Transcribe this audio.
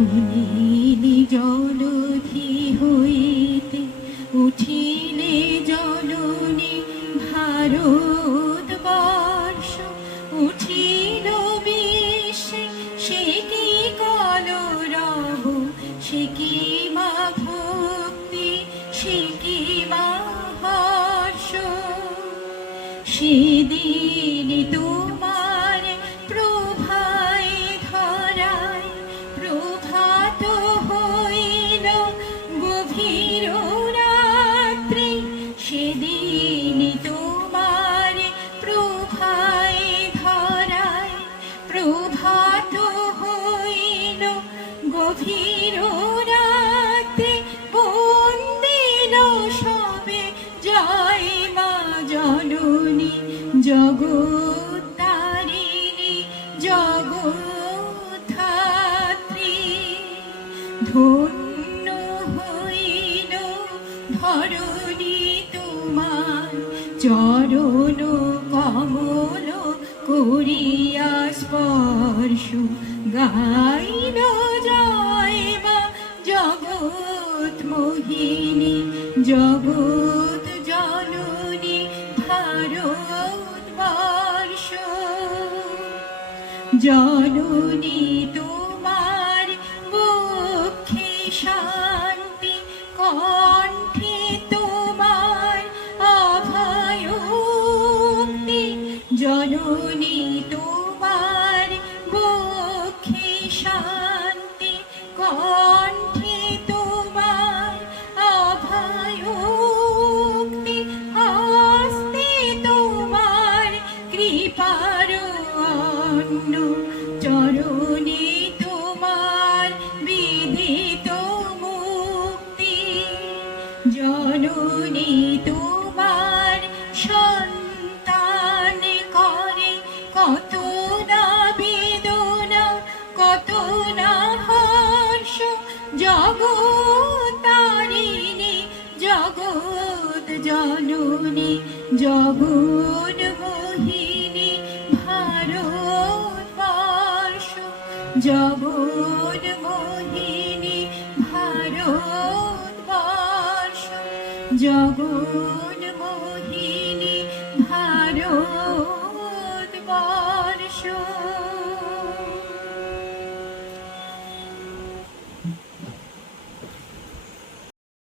সুনীল জলধি হইতে উঠিলে জননী ভারতবর্ষ, উঠিল বিশ্বে সে কি কলরব, সে কি মা ভক্তি, সে কি মা হর্ষ। সেদিন তোমার প্রভায় ধরায় প্রভাত হইল গভীর রাত্রি, সেদিন তোমার প্রভায় ধরায় প্রভাত হইল গভীর রাত্রি। বন্দিল সবে জয় মা জননী জগত্তারিণী জগদ্ধাত্রী। ধন্য হইল ধরণী তোমার চরণ কমল করিয়া স্পর্শ, গাইল জয় মা জগৎ মোহিনী জগৎ জননী ভারতবর্ষ। জননী তোমার বক্ষে শান্তি, কণ্ঠে তোমার অভয়োক্তি। জননী তোমার বক্ষে শান্তি, কণ্ঠে তোমার অভয়োক্তি। হস্তে তোমার কৃপার অন্ন, চরণে তোমার বিদিত মুক্তি। জননী তোমার সন্তান করে কত না বেদনা, কত না হর্ষ। জগত্তারিণী জগৎ জননী জগৎ মোহিনী ভারতবর্ষ। জগৎ মোহিনী ভারতবর্ষ। জগৎ